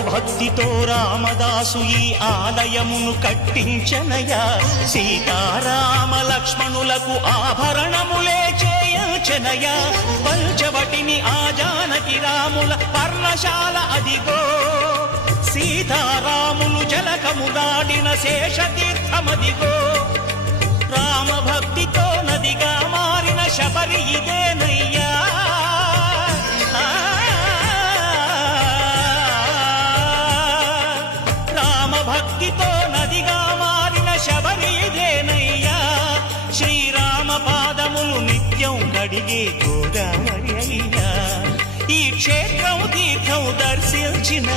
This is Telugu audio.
భక్తితో రామదాసు ఈ ఆలయమును కట్టించనయా. సీతారామ లక్ష్మణులకు ఆభరణములే చేయించనయా. పంచవటిని ఆ జానకి రాముల పర్ణశాల అదిగో. సీతారాములు జలకముదాడిన శేషతీర్థమదిగో. రామభక్తితో నదిగా మారిన శబరి ఇదేనయ్యా. రామభక్తితో నదిగా మారిన శబరి ఇదేనయ్యా. శ్రీరామ పాదములు నిత్యం కడిగే గోదావరి అయ్యా. ఈ క్షేత్రం తీర్థం దర్శించిన